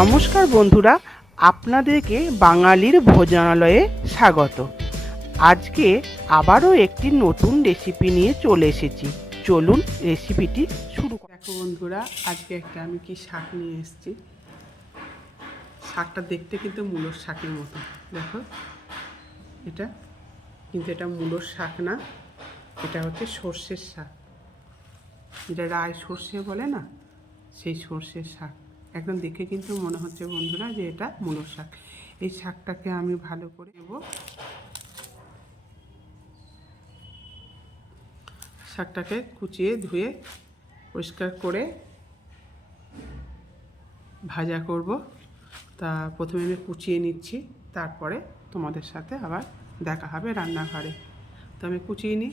নমস্কার বন্ধুরা, আপনাদেরকে বাঙালির ভোজনালয়ে স্বাগত। আজকে আবারও একটি নতুন রেসিপি নিয়ে চলে এসেছি। চলুন রেসিপিটি শুরু করা। দেখো বন্ধুরা, আজকে একটা আমি কি শাক নিয়ে এসেছি। শাকটা দেখতে কিন্তু মূলোর শাকের মতো। দেখো, এটা কিন্তু এটা মূলোর শাক না, এটা হচ্ছে সর্ষের শাক। যেটা রায় সর্ষে বলে না, সেই সর্ষের শাক। একদম দেখে কিন্তু মনে হচ্ছে বন্ধুরা যে এটা মূলোর শাক। এই শাকটাকে আমি ভালো করে নেব। শাকটাকে কুচিয়ে ধুয়ে পরিষ্কার করে ভাজা করব। তা প্রথমে আমি কুচিয়ে নিচ্ছি, তারপরে তোমাদের সাথে আবার দেখা হবে রান্নাঘরে। তো আমি কুচিয়ে নিই।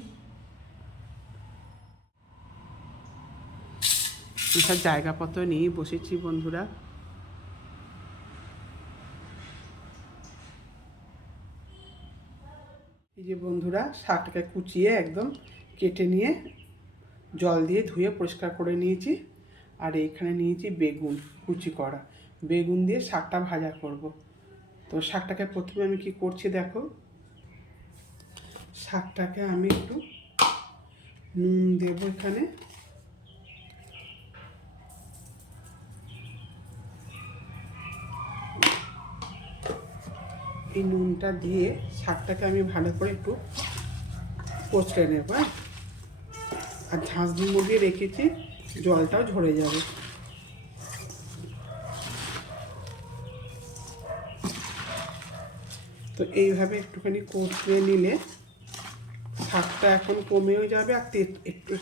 সব জায়গাপত্র নিয়ে বসেছি, বন্ধুরা। এই যে বন্ধুরা, শাকটাকে কুচিয়ে একদম কেটে নিয়ে জল দিয়ে ধুয়ে পরিষ্কার করে নিয়েছি। আর এইখানে নিয়েছি বেগুন, কুচি করা। বেগুন দিয়ে শাকটা ভাজা করব। তো শাকটাকে প্রথমে আমি কি করছি দেখো? শাকটাকে আমি একটু নুন দেব এখানে। এই নুনটা দিয়ে শাকটাকে আমি ভালো করে একটু কচড়ে নেব হ্যাঁ? আর ঝাঁস ডিমও দিয়ে রেখেছি, জলটাও ঝরে যাবে। তো এইভাবে একটুখানি কষলে নিলে শাকটা এখন কমেও যাবে, আর তেত একটু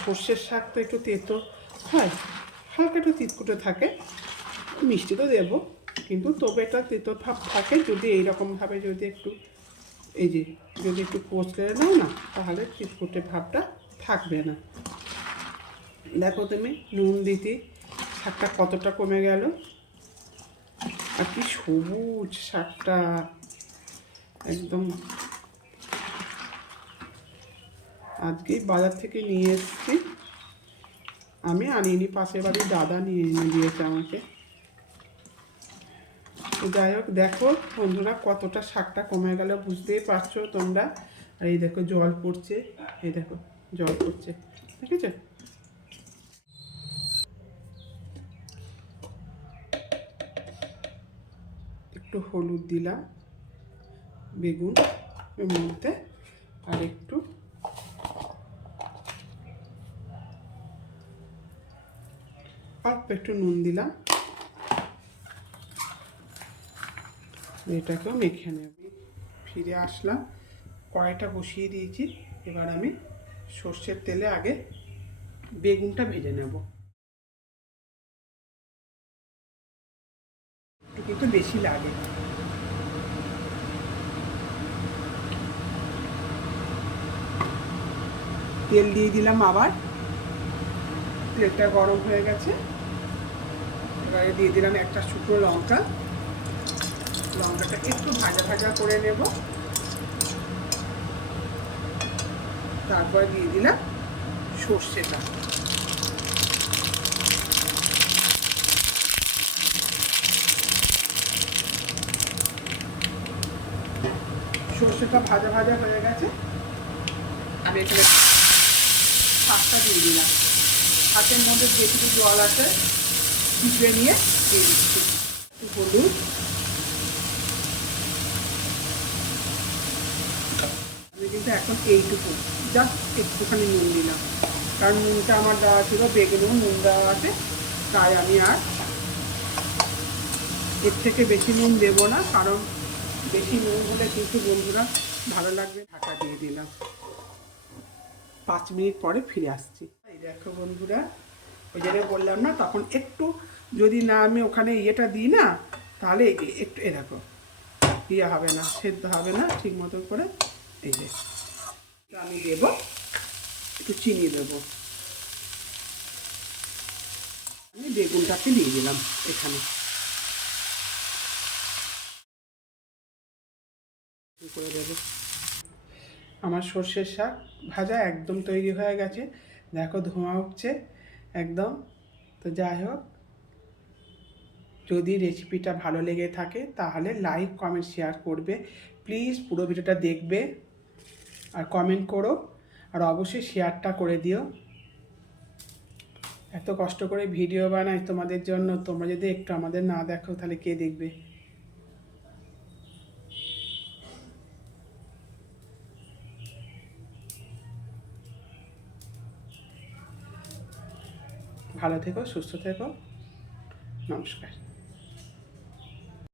সর্ষের শাক তো একটু তেতো হয়, হালকা একটু তিতকুটো থাকে, মিষ্টি তো দেবো। কিন্তু তবে এটা তেতো ভাব থাকে যদি এইরকমভাবে যদি একটু, এই যে যদি একটু কষলে নাও না, তাহলে চিটকুটে ভাবটা থাকবে না। দেখো তুমি, নুন দিতে শাকটা কতটা কমে গেল। আর কি সবুজ শাকটা একদম। আজকে বাজার থেকে নিয়ে এসেছি। আমি আনিনি, পাশের বাড়ির দাদা নিয়ে এনে দিয়েছে আমাকে। যাই হোক, দেখো বন্ধুরা কতটা শাকটা কমে গেল, বুঝতেই পারছ তোমরা? আর এই দেখো জল পড়ছে, এই দেখো জল পড়ছে ঠিক আছে একটু হলুদ দিলাম, বেগুন এর মধ্যে আর একটু অল্প একটু নুন দিলাম। এটাকেও মেখে নেব। ফিরে আসলাম, কড়াইটা বসিয়ে দিয়েছি। এবার আমি সর্ষের তেলে আগে বেগুনটা ভেজে নেব। একটু কিন্তু বেশি লাগে তেল দিয়ে দিলাম আবার। তেলটা গরম হয়ে গেছে। এবারে দিয়ে দিলাম একটা শুকনো লঙ্কা। লঙ্কাটা একটু ভাজা ভাজা করে নেব। তারপর দিয়ে দিলাম সর্ষেটা সর্ষেটা ভাজা ভাজা হয়ে গেছে। আমি এখানে শাকটা দিয়ে দিলাম। শাকের মধ্যে যেটুকু জল আছে চিপে নিয়ে দিয়ে দিচ্ছি। হলুদ আমি কিন্তু এখন এইটুকু জাস্ট একটুখানি নুন দিলাম। কারণ নুনটা আমার দেওয়া ছিল, বেগুনও নুন দেওয়া আছে, তাই আমি আর এর থেকে বেশি নুন দেবো না, কারণ বেশি নুন হলে কিন্তু বন্ধুরা ভালো লাগবে, ঢাকা দিয়ে দিলাম। পাঁচ মিনিট পরে ফিরে আসছি। এই দেখো বন্ধুরা, ওই জন্য বললাম না, তখন একটু যদি না আমি ওখানে ইয়েটা দিই না, তাহলে একটু এ দেখো ইয়ে হবে না, সেদ্ধ হবে না, ঠিক মতো করে এই যে আমি দেবো, একটু চিনি দেবো। আমি বেগুনটাকে দিয়ে দিলাম এখানে। করে দেবো। আমার সর্ষের শাক ভাজা একদম তৈরি হয়ে গেছে। দেখো ধোঁয়া উঠছে একদম। তো যাই হোক, যদি রেসিপিটা ভালো লেগে থাকে তাহলে লাইক কমেন্ট শেয়ার করবে। প্লিজ পুরো ভিডিওটা দেখবে। আর কমেন্ট করো, আর অবশ্যই শেয়ারটা করে দিও। এত কষ্ট করে ভিডিও বানাই তোমাদের জন্য, তোমরা যদি একটু আমাদের না দেখো, তাহলে কে দেখবে? ভালো থেকো, সুস্থ থেকো। নমস্কার।